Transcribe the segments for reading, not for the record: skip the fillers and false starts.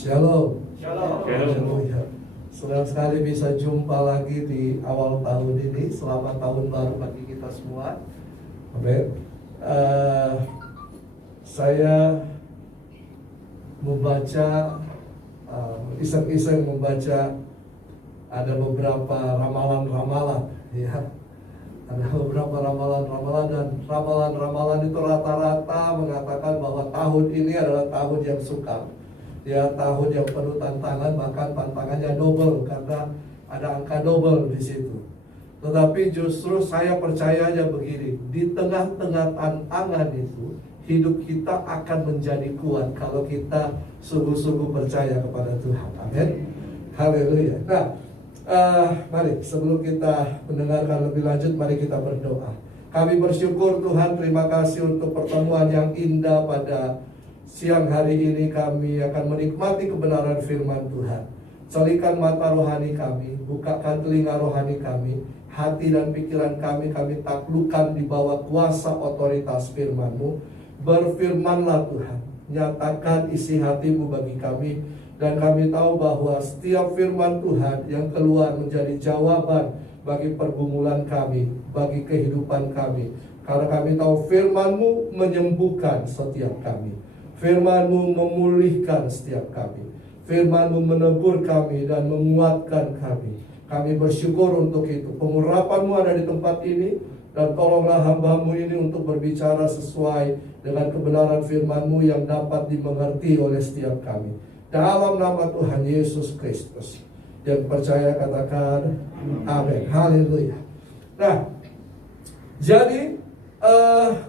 Shalom. Shalom. Haleluya. Senang sekali bisa jumpa lagi di awal tahun ini. Selamat tahun baru bagi kita semua. Amin. Saya membaca, iseng-iseng membaca ada beberapa ramalan-ramalan, ya. Ada beberapa ramalan-ramalan, dan ramalan-ramalan itu rata-rata mengatakan bahwa tahun ini adalah tahun yang sukar, ya, tahun yang penuh tantangan, bahkan tantangannya double karena ada angka double di situ. Tetapi justru saya percayanya begini, di tengah-tengah tantangan itu hidup kita akan menjadi kuat kalau kita sungguh-sungguh percaya kepada Tuhan. Amin. Haleluya. Nah, mari sebelum kita mendengarkan lebih lanjut, mari kita berdoa. Kami bersyukur Tuhan, terima kasih untuk pertemuan yang indah pada siang hari ini. Kami akan menikmati kebenaran firman Tuhan. Celikan mata rohani kami, bukakan telinga rohani kami, hati dan pikiran kami taklukkan di bawah kuasa otoritas firman-Mu. Berfirmanlah Tuhan, nyatakan isi hati-Mu bagi kami. Dan kami tahu bahwa setiap firman Tuhan yang keluar menjadi jawaban bagi pergumulan kami, bagi kehidupan kami. Karena kami tahu firman-Mu menyembuhkan setiap kami, firman-Mu memulihkan setiap kami, firman-Mu menegur kami dan menguatkan kami. Kami bersyukur untuk itu. Pengurapan-Mu ada di tempat ini, dan tolonglah hamba-Mu ini untuk berbicara sesuai dengan kebenaran firman-Mu yang dapat dimengerti oleh setiap kami. Dalam nama Tuhan Yesus Kristus. Yang percaya katakan amin. Haleluya. Nah, jadi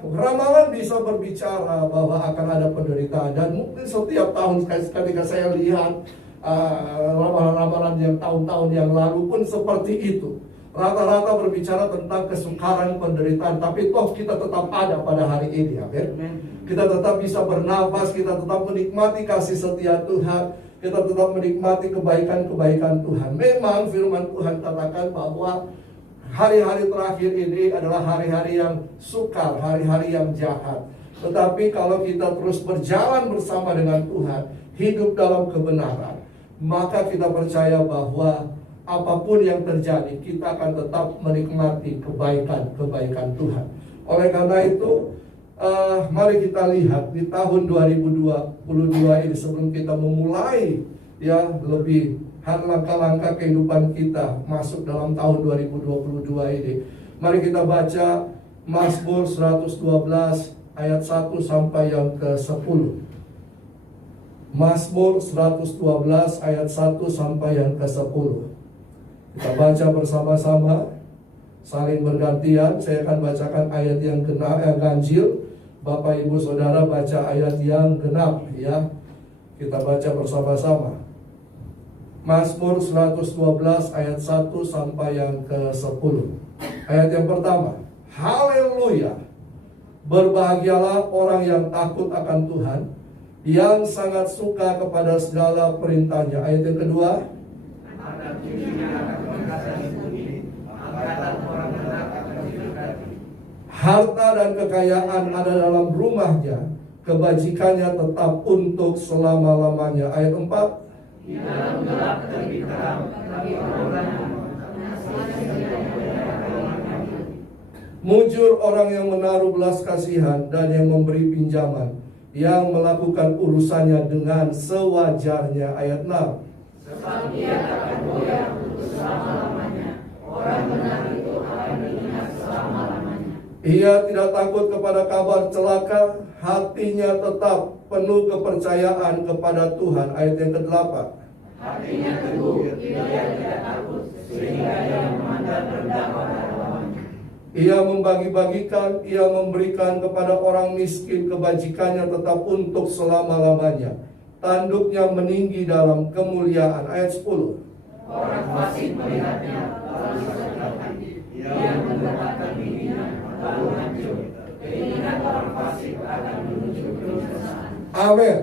ramalan bisa berbicara bahwa akan ada penderitaan. Dan mungkin setiap tahun ketika saya lihat ramalan-ramalan yang tahun-tahun yang lalu pun seperti itu. Rata-rata berbicara tentang kesukaran, penderitaan. Tapi toh kita tetap ada pada hari ini. Amin. Kita tetap bisa bernafas, kita tetap menikmati kasih setia Tuhan, kita tetap menikmati kebaikan-kebaikan Tuhan. Memang firman Tuhan katakan bahwa hari-hari terakhir ini adalah hari-hari yang sukar, hari-hari yang jahat. Tetapi kalau kita terus berjalan bersama dengan Tuhan, hidup dalam kebenaran, maka kita percaya bahwa apapun yang terjadi, kita akan tetap menikmati kebaikan-kebaikan Tuhan. Oleh karena itu, mari kita lihat di tahun 2022 ini, sebelum kita memulai ya lebih langkah-langkah kehidupan kita masuk dalam tahun 2022 ini. Mari kita baca Mazmur 112 ayat 1 sampai yang ke-10. Mazmur 112 ayat 1 sampai yang ke-10. Kita baca bersama-sama, saling bergantian. Saya akan bacakan ayat yang ganjil, Bapak Ibu Saudara baca ayat yang genap, ya. Kita baca bersama-sama. Mazmur 112 ayat 1 sampai yang ke-10. Ayat yang pertama, haleluya. Berbahagialah orang yang takut akan Tuhan, yang sangat suka kepada segala perintahnya. Ayat yang kedua, harta dan kekayaan ada dalam rumahnya, kebajikannya tetap untuk selama-lamanya. Ayat 4, di dalam gelap terbit terang, bagi orang mujur orang yang menaruh belas kasihan dan yang memberi pinjaman, yang melakukan urusannya dengan sewajarnya. Ayat 6, sebab dia akan goyah untuk selama-lamanya, orang benar itu akan diingat selama-lamanya. Ia tidak takut kepada kabar celaka, hatinya tetap penuh kepercayaan kepada Tuhan. Ayat yang ke-8, hatinya teguh, dia tidak takut, sehingga dia memandang rendah pada lawannya. Ia membagi-bagikan, ia memberikan kepada orang miskin, kebajikannya tetap untuk selama-lamanya. Tanduknya meninggi dalam kemuliaan. Ayat 10, orang fasik melihatnya lalu sakit hati, ia mendapatkan dirinya lalu hancur. Keinginan orang fasik akan menuju kebinasaan. Amin.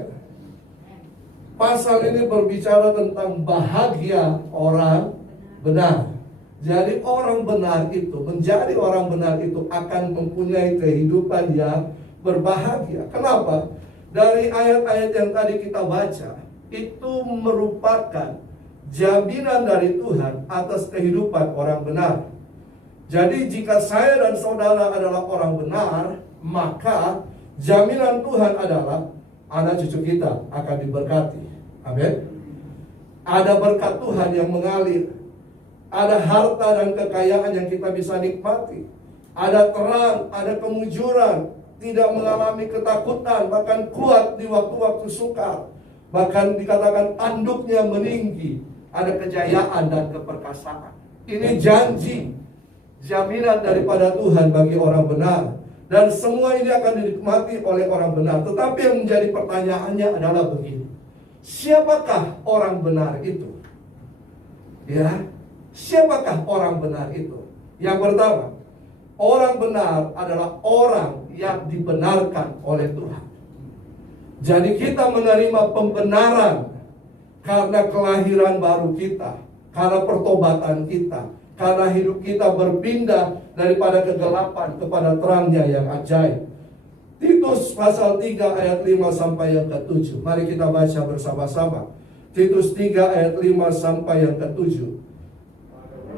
Pasal ini berbicara tentang bahagia orang benar. Jadi orang benar itu, menjadi orang benar itu akan mempunyai kehidupan yang berbahagia. Kenapa? Dari ayat-ayat yang tadi kita baca, itu merupakan jaminan dari Tuhan atas kehidupan orang benar. Jadi jika saya dan saudara adalah orang benar, maka jaminan Tuhan adalah anak cucu kita akan diberkati. Amin. Ada berkat Tuhan yang mengalir. Ada harta dan kekayaan yang kita bisa nikmati. Ada terang, ada kemujuran, tidak mengalami ketakutan, bahkan kuat di waktu-waktu sukar. Bahkan dikatakan tanduknya meninggi. Ada kejayaan dan keperkasaan. Ini janji, jaminan daripada Tuhan bagi orang benar. Dan semua ini akan dinikmati oleh orang benar. Tetapi yang menjadi pertanyaannya adalah begini. Siapakah orang benar itu? Ya, siapakah orang benar itu? Yang pertama, orang benar adalah orang yang dibenarkan oleh Tuhan. Jadi kita menerima pembenaran karena kelahiran baru kita, karena pertobatan kita, karena hidup kita berpindah daripada kegelapan kepada terangnya yang ajaib. Titus pasal 3 ayat 5 sampai yang ke-7. Mari kita baca bersama-sama. Titus 3 ayat 5 sampai yang ke-7.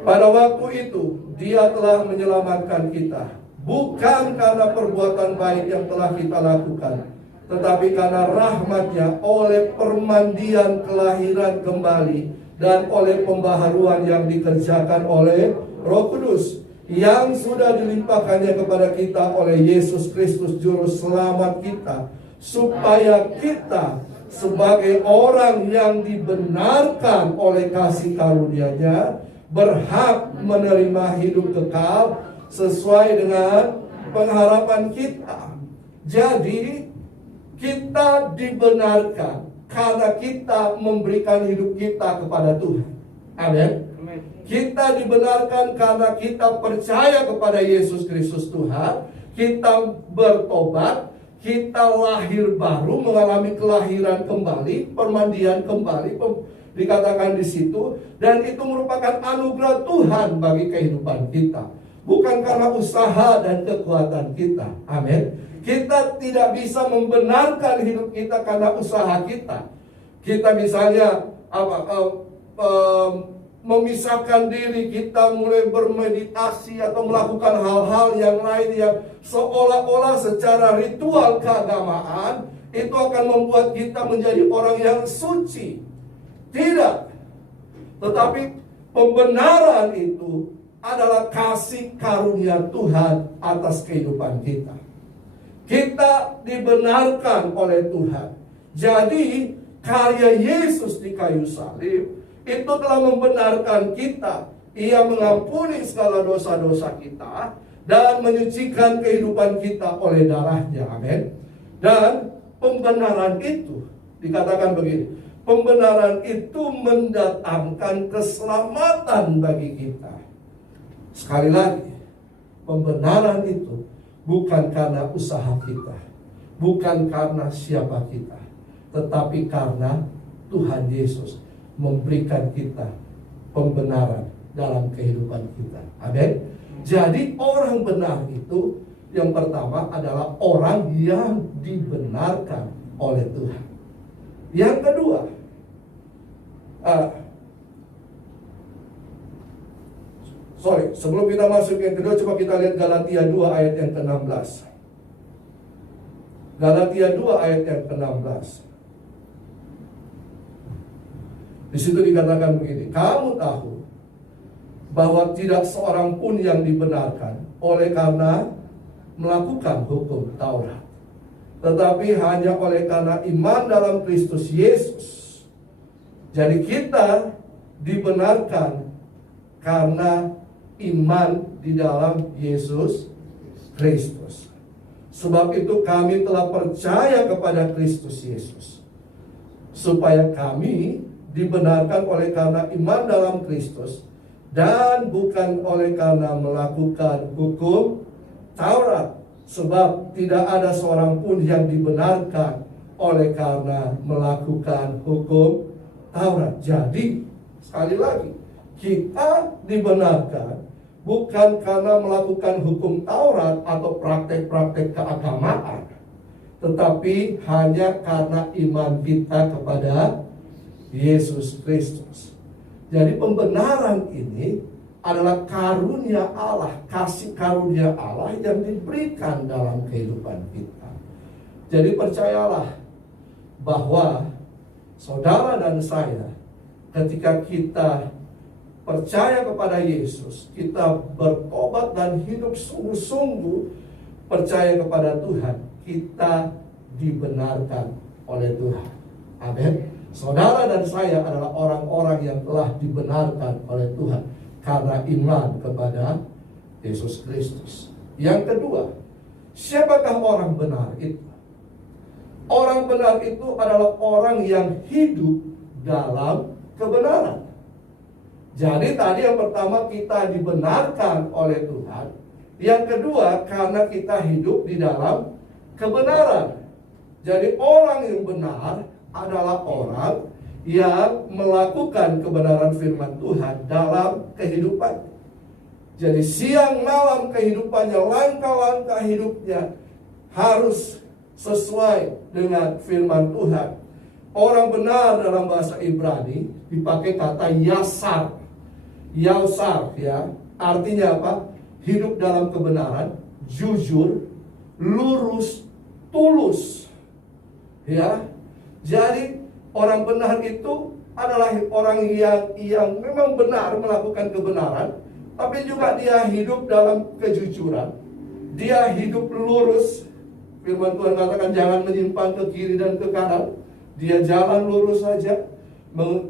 Pada waktu itu Dia telah menyelamatkan kita, bukan karena perbuatan baik yang telah kita lakukan, tetapi karena rahmat-Nya oleh permandian kelahiran kembali dan oleh pembaharuan yang dikerjakan oleh Roh Kudus, yang sudah dilimpahkannya kepada kita oleh Yesus Kristus Juru Selamat kita, supaya kita sebagai orang yang dibenarkan oleh kasih karunia-Nya berhak menerima hidup kekal sesuai dengan pengharapan kita. Jadi kita dibenarkan karena kita memberikan hidup kita kepada Tuhan. Amin. Kita dibenarkan karena kita percaya kepada Yesus Kristus Tuhan. Kita bertobat, kita lahir baru, mengalami kelahiran kembali, permandian kembali, dikatakan di situ. Dan itu merupakan anugerah Tuhan bagi kehidupan kita, bukan karena usaha dan kekuatan kita. Amin. Kita tidak bisa membenarkan hidup kita karena usaha kita. Kita misalnya memisahkan diri, kita mulai bermeditasi atau melakukan hal-hal yang lain yang seolah-olah secara ritual keagamaan itu akan membuat kita menjadi orang yang suci. Tidak. Tetapi pembenaran itu adalah kasih karunia Tuhan atas kehidupan kita. Kita dibenarkan oleh Tuhan. Jadi karya Yesus di kayu salib itu telah membenarkan kita. Ia mengampuni segala dosa-dosa kita dan menyucikan kehidupan kita oleh darahnya. Amin. Dan pembenaran itu dikatakan begini, pembenaran itu mendatangkan keselamatan bagi kita. Sekali lagi, pembenaran itu bukan karena usaha kita, bukan karena siapa kita, tetapi karena Tuhan Yesus memberikan kita pembenaran dalam kehidupan kita. Amin. Jadi orang benar itu yang pertama adalah orang yang dibenarkan oleh Tuhan. Yang kedua, sebelum kita masuk yang kedua, coba kita lihat Galatia 2 ayat yang ke-16. Galatia 2 ayat yang ke-16. Di situ dikatakan begini, kamu tahu bahwa tidak seorang pun yang dibenarkan oleh karena melakukan hukum Taurat, tetapi hanya oleh karena iman dalam Kristus Yesus. Jadi kita dibenarkan karena iman di dalam Yesus Kristus. Sebab itu kami telah percaya kepada Kristus Yesus, supaya kami dibenarkan oleh karena iman dalam Kristus dan bukan oleh karena melakukan hukum Taurat. Sebab tidak ada seorang pun yang dibenarkan oleh karena melakukan hukum Taurat. Jadi sekali lagi, kita dibenarkan bukan karena melakukan hukum Taurat atau praktek-praktek keagamaan, tetapi hanya karena iman kita kepada Yesus Kristus. Jadi pembenaran ini adalah karunia Allah, kasih karunia Allah yang diberikan dalam kehidupan kita. Jadi percayalah bahwa saudara dan saya, ketika kita percaya kepada Yesus, kita bertobat dan hidup sungguh-sungguh percaya kepada Tuhan, kita dibenarkan oleh Tuhan. Amin. Saudara dan saya adalah orang-orang yang telah dibenarkan oleh Tuhan karena iman kepada Yesus Kristus. Yang kedua, siapakah orang benar itu? Orang benar itu adalah orang yang hidup dalam kebenaran. Jadi tadi yang pertama, kita dibenarkan oleh Tuhan. Yang kedua, karena kita hidup di dalam kebenaran. Jadi orang yang benar adalah orang yang melakukan kebenaran firman Tuhan dalam kehidupan. Jadi siang malam kehidupannya, langkah-langkah hidupnya harus sesuai dengan firman Tuhan. Orang benar dalam bahasa Ibrani dipakai kata yasar. Yasar, ya. Artinya apa? Hidup dalam kebenaran, jujur, lurus, tulus. Ya. Jadi orang benar itu adalah orang yang memang benar melakukan kebenaran, tapi juga dia hidup dalam kejujuran. Dia hidup lurus. Firman Tuhan katakan jangan menyimpang ke kiri dan ke kanan. Dia jalan lurus saja,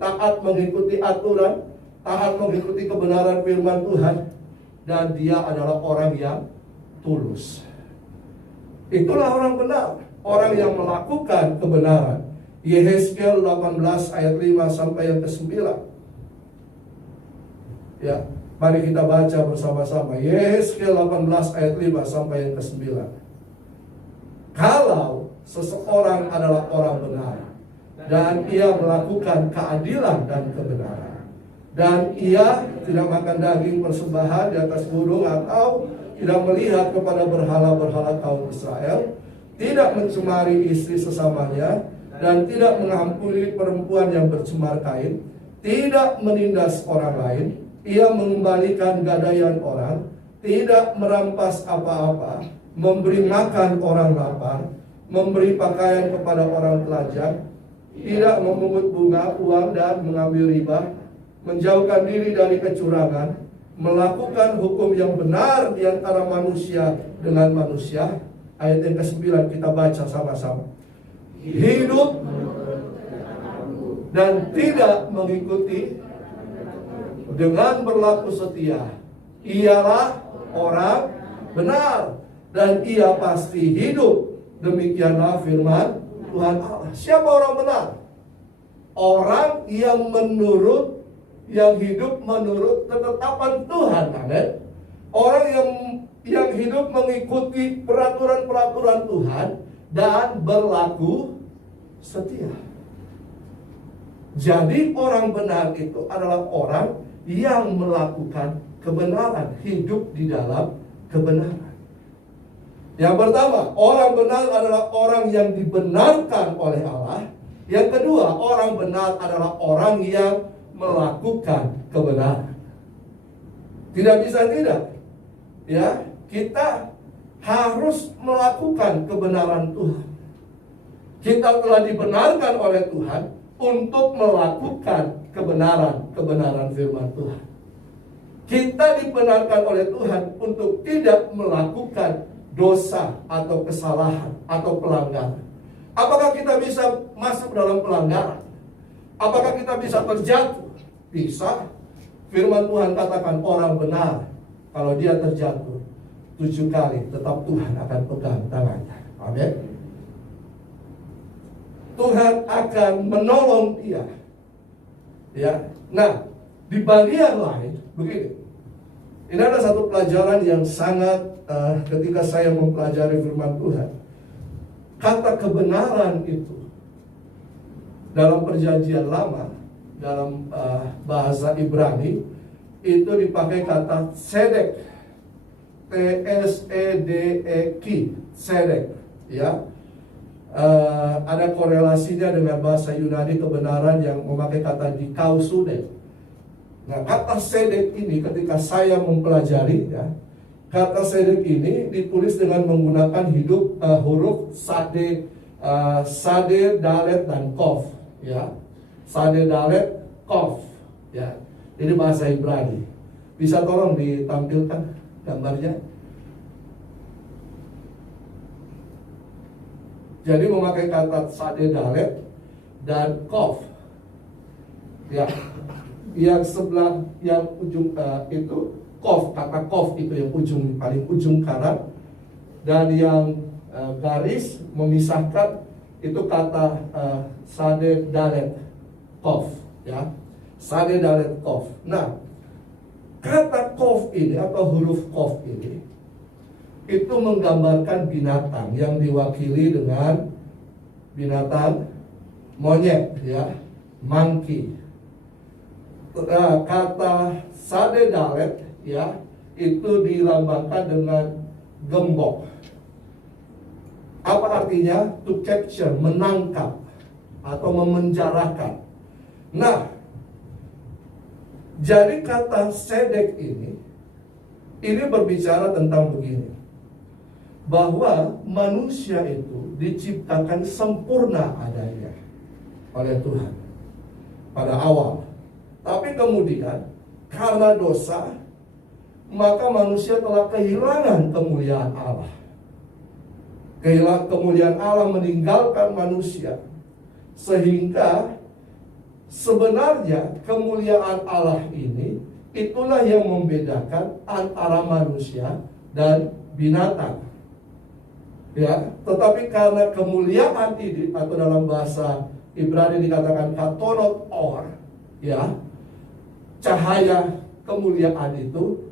taat mengikuti aturan, taat mengikuti kebenaran firman Tuhan, dan dia adalah orang yang tulus. Itulah orang benar, orang yang melakukan kebenaran. Yehezkiel 18 ayat 5 sampai yang ke-9. Ya, mari kita baca bersama-sama. Yehezkiel 18 ayat 5 sampai yang ke-9. Kalau seseorang adalah orang benar dan ia melakukan keadilan dan kebenaran, dan ia tidak makan daging persembahan di atas gunung, atau tidak melihat kepada berhala-berhala kaum Israel, tidak mencemari istri sesamanya, dan tidak mengampuni perempuan yang bercemar kain, tidak menindas orang lain, ia mengembalikan gadaian orang, tidak merampas apa-apa, memberi makan orang lapar, memberi pakaian kepada orang telanjang, tidak memungut bunga, uang, dan mengambil riba, menjauhkan diri dari kecurangan, melakukan hukum yang benar di antara manusia dengan manusia. Ayat yang ke-9 kita baca sama-sama. Hidup dan tidak mengikuti dengan berlaku setia, ialah orang benar, dan ia pasti hidup. Demikianlah firman Tuhan Allah. Siapa orang benar? Orang yang hidup menurut ketetapan Tuhan. Amin. Orang yang hidup mengikuti peraturan-peraturan Tuhan dan berlaku setia. Jadi orang benar itu adalah orang yang melakukan kebenaran, hidup di dalam kebenaran. Yang pertama, orang benar adalah orang yang dibenarkan oleh Allah. Yang kedua, orang benar adalah orang yang melakukan kebenaran. Tidak bisa tidak. Ya, kita harus melakukan kebenaran Tuhan. Kita telah dibenarkan oleh Tuhan untuk melakukan kebenaran firman Tuhan. Kita dibenarkan oleh Tuhan untuk tidak melakukan dosa atau kesalahan atau pelanggaran. Apakah kita bisa masuk dalam pelanggaran? Apakah kita bisa terjatuh? Bisa. Firman Tuhan katakan orang benar, kalau dia terjatuh 7 kali, tetap Tuhan akan pegang tangannya. Amin. Tuhan akan menolong dia. Ya. Nah, di bagian lain begini. Ini ada satu pelajaran yang sangat ketika saya mempelajari firman Tuhan. Kata kebenaran itu dalam perjanjian lama, dalam bahasa Ibrani itu dipakai kata tzedek, T-S-E-D-E-K, tzedek, ya. ada korelasinya dengan bahasa Yunani kebenaran yang memakai kata dikausude. Nah, kata sedek ini ketika saya mempelajari, ya, kata sedek ini ditulis dengan menggunakan huruf sade, dalet dan kof, ya. Sade, dalet, kof, ya. Ini bahasa Ibrani. Bisa tolong ditampilkan gambarnya? Jadi memakai kata sade, dalet dan kof, ya. Yang sebelah, yang ujung itu kof, kata kof itu yang paling ujung kanan, dan yang garis memisahkan itu kata sade, dalet, kof, ya. Sade, dalet, kof. Nah, kata kof ini atau huruf kof ini itu menggambarkan binatang yang diwakili dengan binatang monyet, ya, monkey. Kata sade, dalet, ya, itu dilambangkan dengan gembok. Apa artinya? To capture, menangkap atau memenjarakan. Nah, jadi kata sedek ini berbicara tentang begini, bahwa manusia itu diciptakan sempurna adanya oleh Tuhan pada awal. Tapi kemudian karena dosa, maka manusia telah kehilangan kemuliaan Allah. Kemuliaan Allah meninggalkan manusia, sehingga sebenarnya kemuliaan Allah ini itulah yang membedakan antara manusia dan binatang. Ya, tetapi karena kemuliaan ini, atau dalam bahasa Ibrani dikatakan katonot or, ya, cahaya kemuliaan itu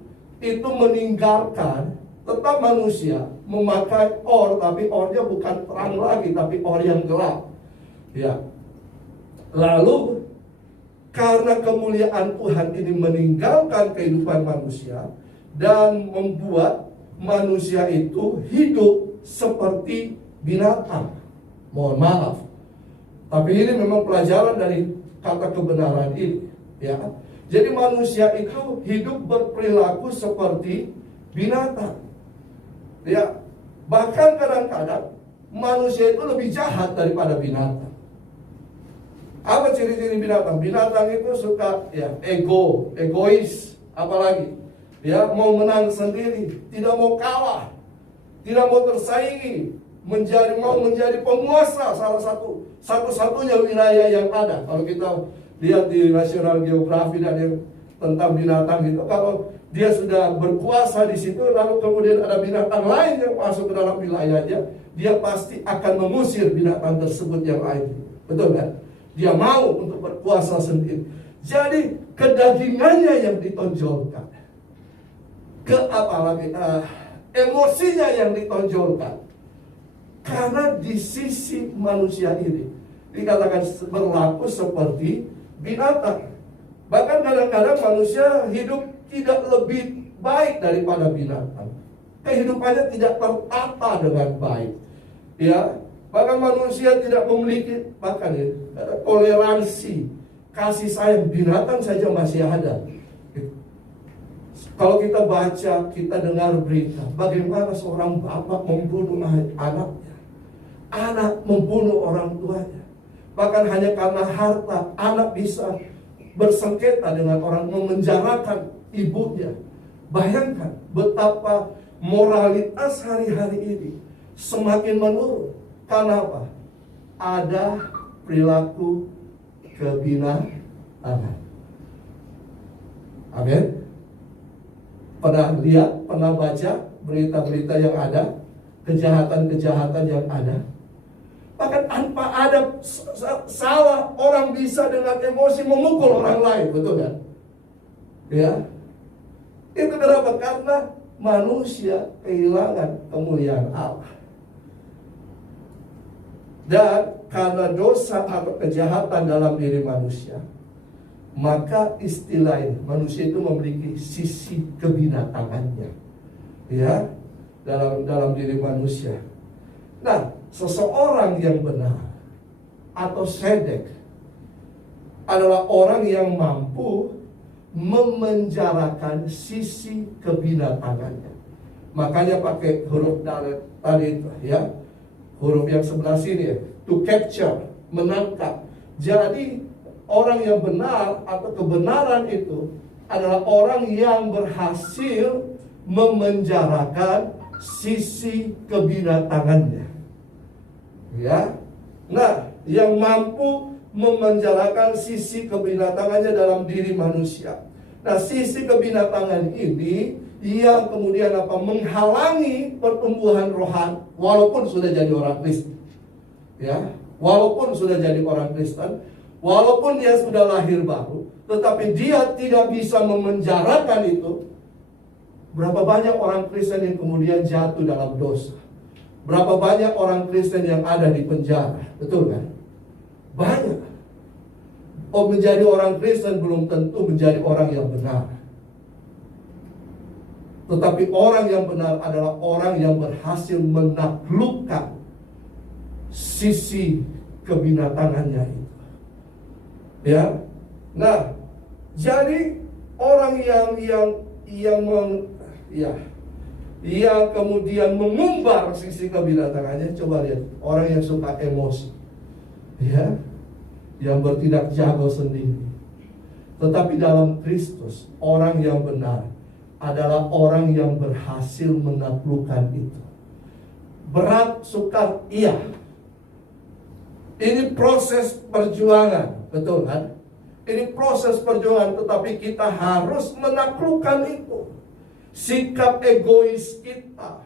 meninggalkan, tetap manusia memakai or, tapi ornya bukan terang lagi, tapi or yang gelap, ya. Lalu karena kemuliaan Tuhan ini meninggalkan kehidupan manusia dan membuat manusia itu hidup seperti binatang. Mohon maaf, tapi ini memang pelajaran dari kata kebenaran ini, ya. Jadi manusia itu hidup berperilaku seperti binatang, ya. Bahkan kadang-kadang manusia itu lebih jahat daripada binatang. Apa ciri-ciri binatang? Binatang itu suka, ya, egois, apalagi, ya, mau menang sendiri, tidak mau kalah, tidak mau tersaingi, mau menjadi penguasa satu-satunya wilayah yang ada. Kalau kita lihat di National Geographic dan yang tentang binatang itu, kalau dia sudah berkuasa di situ, lalu kemudian ada binatang lain yang masuk ke dalam wilayahnya, dia pasti akan mengusir binatang tersebut yang lain. Betul kan? Dia mau untuk berkuasa sendiri. Jadi kedagingannya yang ditonjolkan, emosinya yang ditonjolkan. Karena di sisi manusia ini dikatakan berlaku seperti binatang. Bahkan kadang-kadang manusia hidup tidak lebih baik daripada binatang. Kehidupannya tidak tertata dengan baik, ya. Bahkan manusia tidak memiliki toleransi, kasih sayang. Binatang saja masih ada. Kalau kita baca, kita dengar berita bagaimana seorang bapak membunuh anaknya, anak membunuh orang tuanya. Bahkan hanya karena harta, anak bisa bersengketa dengan orang, memenjarakan ibunya. Bayangkan betapa moralitas hari-hari ini semakin menurun. Karena apa? Ada perilaku kebinatangan. Amin. Pernah lihat, pernah baca berita-berita yang ada, kejahatan-kejahatan yang ada. Bahkan tanpa ada salah, orang bisa dengan emosi memukul orang lain, betul kan? Ya. Itu kenapa? Karena manusia kehilangan kemuliaan Allah. Dan karena dosa atau kejahatan dalam diri manusia, maka istilah ini, manusia itu memiliki sisi kebinatangannya, ya, dalam diri manusia. Nah, seseorang yang benar atau sedek adalah orang yang mampu memenjarakan sisi kebinatangannya. Makanya pakai huruf dalet tadi itu, ya. Huruf yang sebelah sini ya, to capture, menangkap. Jadi orang yang benar atau kebenaran itu adalah orang yang berhasil memenjarakan sisi kebinatangannya. Ya. Nah, yang mampu memenjarakan sisi kebinatangannya dalam diri manusia. Nah, sisi kebinatangan ini yang kemudian menghalangi pertumbuhan rohani walaupun sudah jadi orang Kristen. Ya, walaupun sudah jadi orang Kristen, walaupun dia sudah lahir baru, tetapi dia tidak bisa memenjarakan itu. Berapa banyak orang Kristen yang kemudian jatuh dalam dosa? Berapa banyak orang Kristen yang ada di penjara? Betul kan? Banyak. Menjadi orang Kristen belum tentu menjadi orang yang benar. Tetapi orang yang benar adalah orang yang berhasil menaklukkan sisi kebinatangannya itu. Ya. Nah, jadi orang yang kemudian mengumbar sisi kebinatangannya, coba lihat orang yang suka emosi. Ya. Yang bertindak jago sendiri. Tetapi dalam Kristus, orang yang benar adalah orang yang berhasil menaklukkan itu. Berat, sukar, iya. Ini proses perjuangan, betul kan? Ini proses perjuangan, tetapi kita harus menaklukkan itu. Sikap egois kita,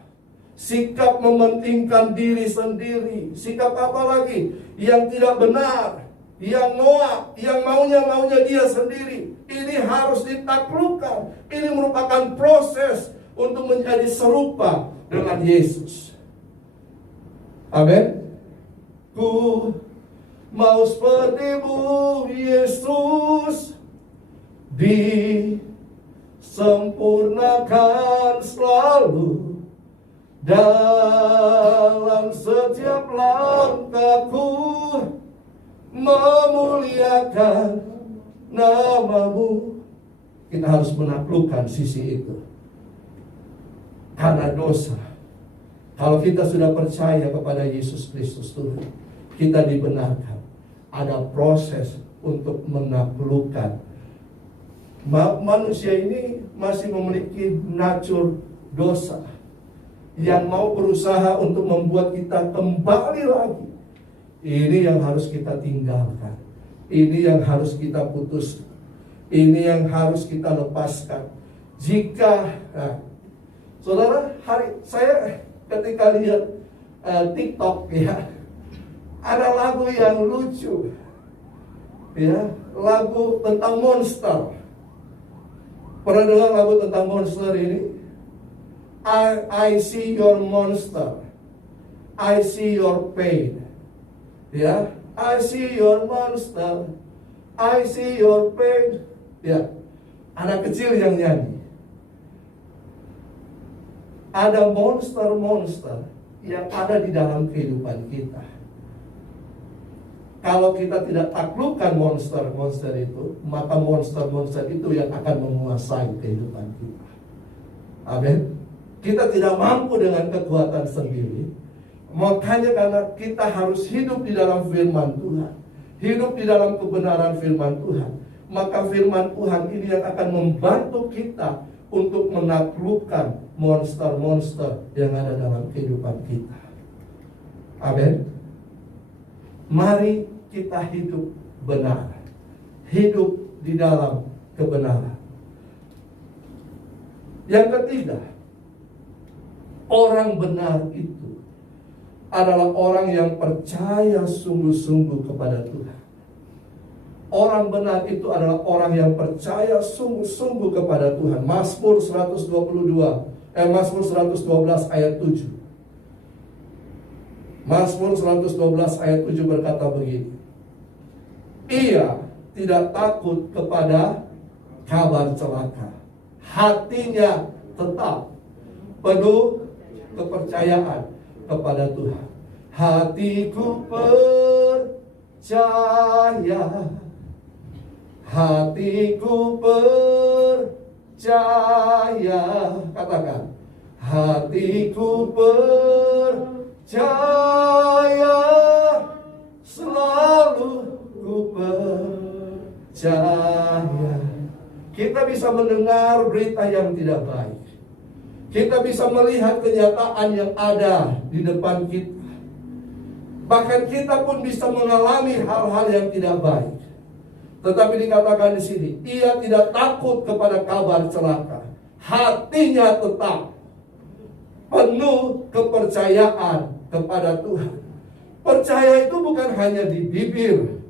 sikap mementingkan diri sendiri, sikap apa lagi yang tidak benar, yang noah, yang maunya dia sendiri. Ini harus ditaklukkan. Ini merupakan proses untuk menjadi serupa dengan Yesus. Amin. Ku mau seperti-Mu Yesus, disempurnakan selalu dalam setiap langkahku, memuliakan nama-Mu. Kita harus menaklukkan sisi itu. Karena dosa. Kalau kita sudah percaya kepada Yesus Kristus Tuhan, kita dibenarkan. Ada proses untuk menaklukkan. Manusia ini masih memiliki natur dosa yang mau berusaha untuk membuat kita kembali lagi. Ini yang harus kita tinggalkan. Ini yang harus kita putuskan. Ini yang harus kita lepaskan. Saudara, saya ketika lihat TikTok ya, ada lagu yang lucu, ya, lagu tentang monster. Pernah dengar lagu tentang monster ini? I see your monster, I see your pain. Ya, I see your monster, I see your pain. Ya, anak kecil yang nyanyi. Ada monster-monster yang ada di dalam kehidupan kita. Kalau kita tidak taklukkan monster-monster itu, maka monster-monster itu yang akan menguasai kehidupan kita. Amin. Kita tidak mampu dengan kekuatan sendiri. Makanya karena kita harus hidup di dalam firman Tuhan, hidup di dalam kebenaran firman Tuhan, maka firman Tuhan ini yang akan membantu kita untuk menaklukkan monster-monster yang ada dalam kehidupan kita. Amin. Mari kita hidup benar, hidup di dalam kebenaran. Yang ketiga, orang benar itu adalah orang yang percaya sungguh-sungguh kepada Tuhan. Orang benar itu adalah orang yang percaya sungguh-sungguh kepada Tuhan. Mazmur 112 ayat 7. Mazmur 112 ayat 7 berkata begini. Ia tidak takut kepada kabar celaka. Hatinya tetap penuh kepercayaan kepada Tuhan. hatiku percaya, hatiku percaya. Katakan, hatiku percaya, selalu ku percaya. Kita bisa mendengar berita yang tidak baik, kita bisa melihat kenyataan yang ada di depan kita, bahkan kita pun bisa mengalami hal-hal yang tidak baik. Tetapi dikatakan di sini, ia tidak takut kepada kabar celaka. Hatinya tetap penuh kepercayaan kepada Tuhan. Percaya itu bukan hanya di bibir.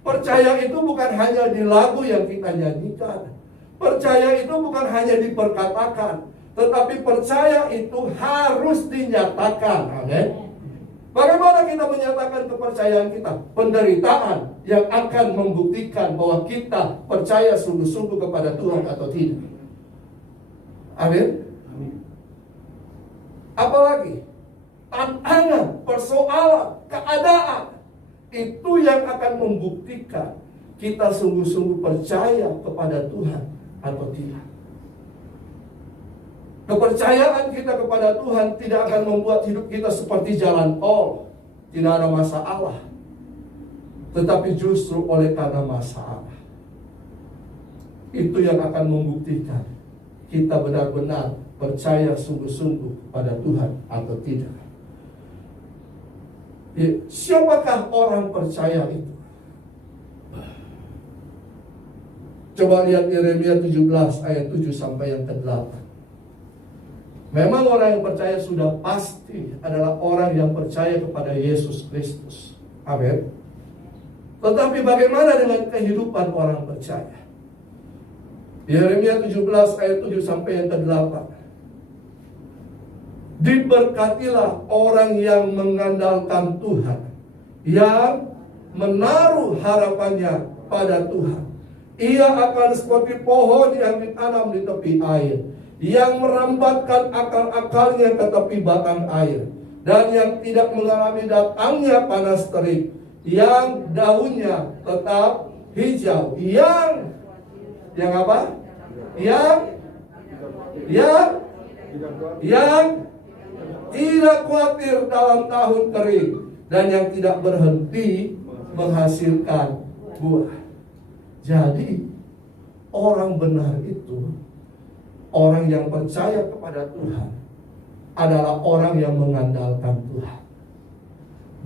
Percaya itu bukan hanya di lagu yang kita nyanyikan. Percaya itu bukan hanya diperkatakan, tetapi percaya itu harus dinyatakan. Amin. Bagaimana kita menyatakan kepercayaan kita? Penderitaan yang akan membuktikan bahwa kita percaya sungguh-sungguh kepada Tuhan atau tidak. Amin. Apalagi tantangan, persoalan, keadaan, itu yang akan membuktikan kita sungguh-sungguh percaya kepada Tuhan atau tidak. Kepercayaan kita kepada Tuhan tidak akan membuat hidup kita seperti jalan tol, tidak ada masalah. Tetapi justru oleh karena masalah, itu yang akan membuktikan kita benar-benar percaya sungguh-sungguh pada Tuhan atau tidak. Siapakah orang percaya itu? Coba lihat Yeremia 17 ayat 7 sampai yang ke-8. Memang orang yang percaya sudah pasti adalah orang yang percaya kepada Yesus Kristus. Amin. Tetapi bagaimana dengan kehidupan orang percaya? Yeremia 17 ayat 7 sampai yang ke-8. Diberkatilah orang yang mengandalkan Tuhan, yang menaruh harapannya pada Tuhan. Ia akan seperti pohon yang ditanam di tepi air, yang merambatkan akar-akarnya ke tepi batang air, dan yang tidak mengalami datangnya panas terik, yang daunnya tetap hijau, yang apa? Yang tidak khawatir dalam tahun kering, dan yang tidak berhenti menghasilkan buah. Jadi orang benar itu, orang yang percaya kepada Tuhan, adalah orang yang mengandalkan Tuhan,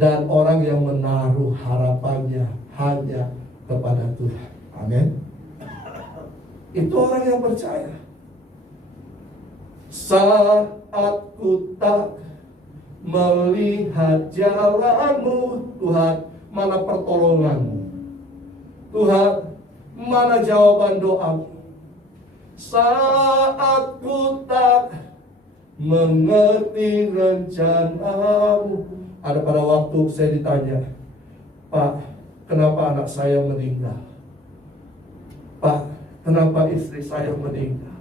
dan orang yang menaruh harapannya hanya kepada Tuhan. Amin. Itu orang yang percaya. Saat ku tak melihat jalanmu, Tuhan, mana pertolonganmu? Tuhan, mana jawaban doamu? Saat ku tak mengerti rencanamu. Ada pada waktu saya ditanya, Pak, kenapa anak saya meninggal? Pak, kenapa istri saya meninggal?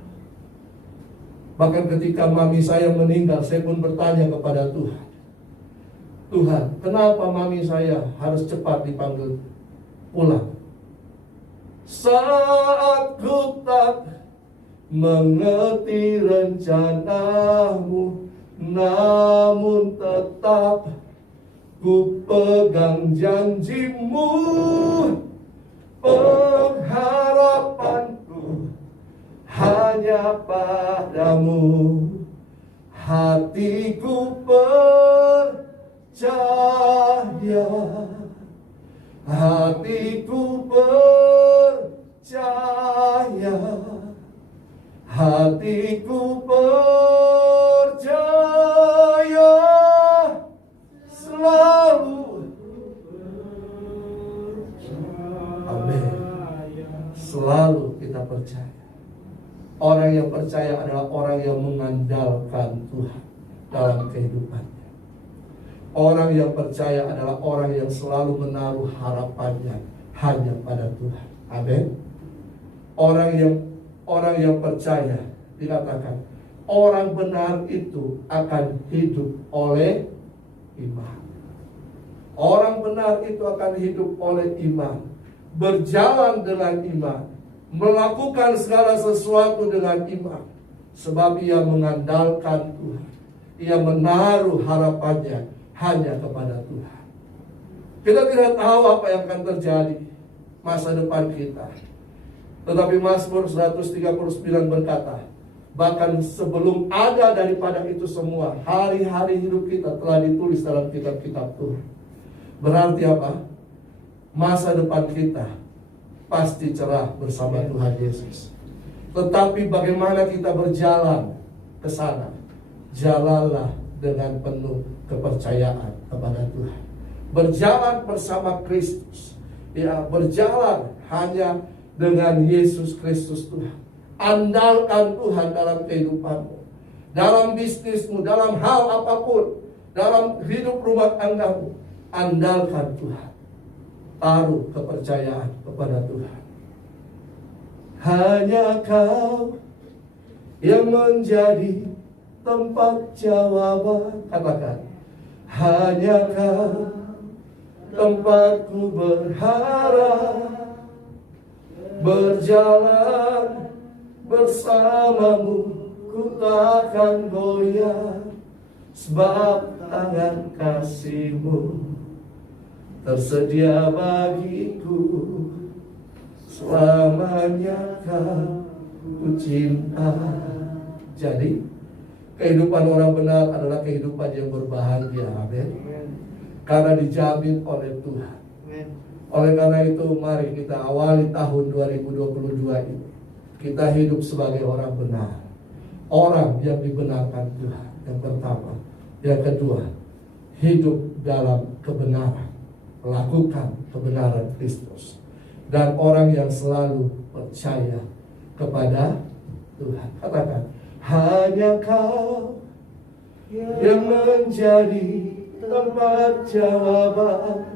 Bahkan ketika mami saya meninggal, saya pun bertanya kepada Tuhan, Tuhan, kenapa mami saya harus cepat dipanggil pulang? Saat ku tak mengerti rencanamu, namun tetap ku pegang janjimu. Pengharapanku hanya padamu, hatiku percaya, hatiku percaya, hatiku percaya, selalu. Amin. Selalu kita percaya. Orang yang percaya adalah orang yang mengandalkan Tuhan dalam kehidupannya. Orang yang percaya adalah orang yang selalu menaruh harapannya hanya pada Tuhan. Amin. Orang yang percaya, dikatakan orang benar itu akan hidup oleh iman. Orang benar itu akan hidup oleh iman, berjalan dengan iman, melakukan segala sesuatu dengan iman, sebab ia mengandalkan Tuhan. Ia menaruh harapannya hanya kepada Tuhan. Kita tidak tahu apa yang akan terjadi masa depan kita. Tetapi Mazmur 139 berkata, bahkan sebelum ada daripada itu semua, hari-hari hidup kita telah ditulis dalam kitab-kitab Tuhan. Berarti apa? Masa depan kita pasti cerah bersama Tuhan Yesus. Tetapi bagaimana kita berjalan ke sana? Jalanlah dengan penuh kepercayaan kepada Tuhan. Berjalan bersama Kristus. Ya, berjalan hanya dengan Yesus Kristus Tuhan. Andalkan Tuhan dalam kehidupanmu, dalam bisnismu, dalam hal apapun, dalam hidup rumah tanggamu. Andalkan Tuhan. Taruh kepercayaan kepada Tuhan. Hanya Kau yang menjadi tempat jawaban. Katakan, hanya Kau tempatku berharap. Berjalan bersamamu ku takkan goyah, sebab tangan kasih-Mu tersedia bagiku. Selamanya Kau cinta. Jadi kehidupan orang benar adalah kehidupan yang berbahagia. Amin. Karena dijamin oleh Tuhan. Oleh karena itu mari kita awali tahun 2022 ini, kita hidup sebagai orang benar, orang yang dibenarkan Tuhan. Yang pertama. Yang kedua, hidup dalam kebenaran, melakukan kebenaran Kristus, dan orang yang selalu percaya kepada Tuhan. Katakan, hanya Kau yang menjadi tempat jawaban.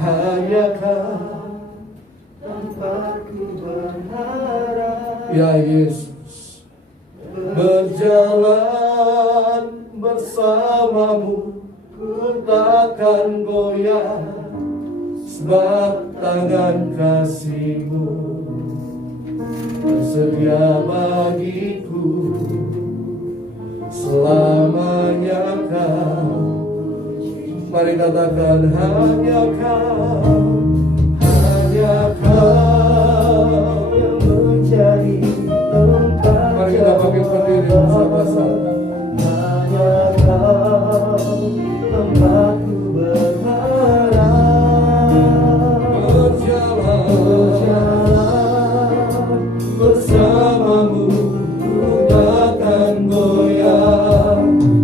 Hanya Kau tempatku berharap. Ya Yesus, berjalan bersamamu ku takkan goyah, sebab tangan kasih-Mu tersedia bagiku. Selamanya Kau. Mari katakan, hanya Kau, hanya Kau yang menjadi tempat. Mari kita bangkit berdiri bersama-sama. Hanya Kau tempatku berharap. Berjalan bersamamu ku takkan goyah,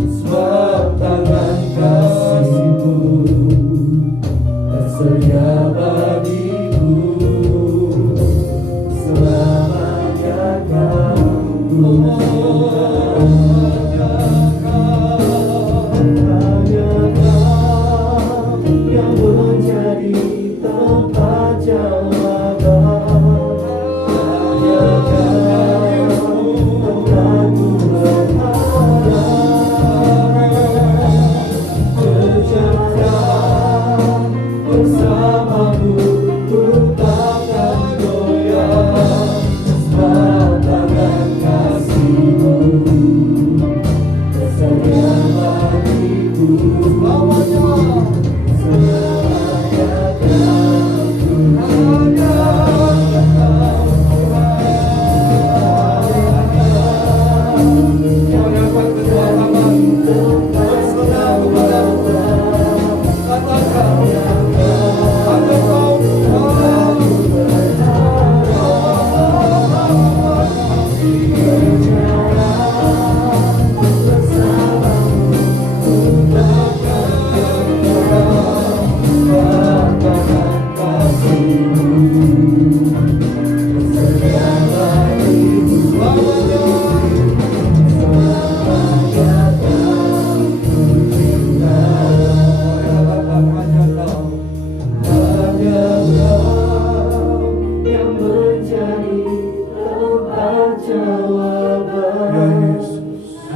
sebab tangan kasih-Mu tersedia bagiku. Selamanya Kau hanya Kau yang menjadi tempat jawaban. Hanya Kau tempatku berharap. Berjalan bersamamu ku takkan goyah, sebab tangan kasih-Mu tersedia bagiku. Selamanya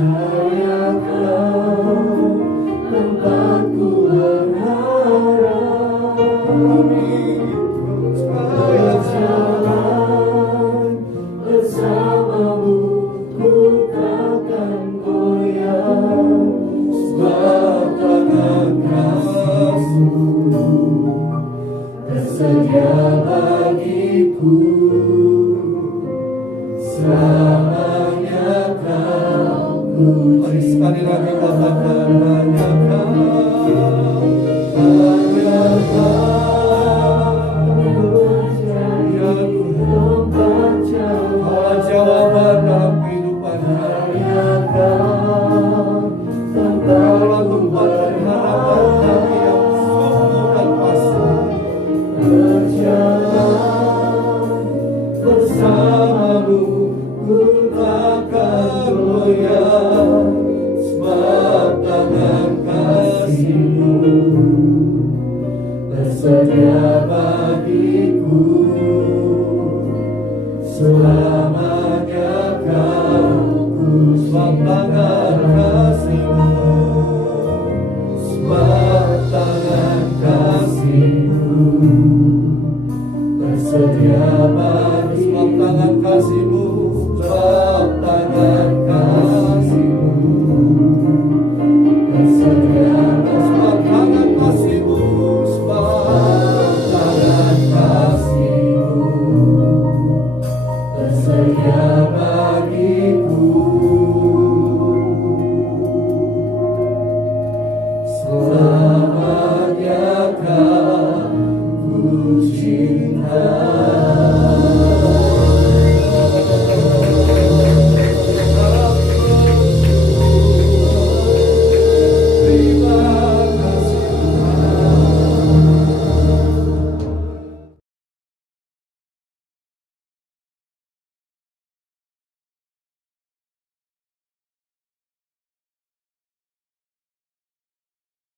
Hanya Kau tempatku berharap. tersedia bagiku. Selamanya Kau puji. Mari sekali lagi katakan hanya Kau, hanya Kau yang tempat jawaban dalam kehidupan kami. Hanya Kau tempat pengharapan kami yang sungguh dan pasti. Berjalan bersamamu ku takkan goyah, sebab tangan kasih-Mu tersedia bagiku. Selamanya Kau, sebab tangan kasih-Mu, sebab tangan kasih-Mu tersedia bagi. Sebab tangan kasih-Mu, sebab tangan kasih-Mu tersedia bagi. Sebab tangan kasih-Mu, sebab tangan kasih-Mu tersedia bagiku. Selama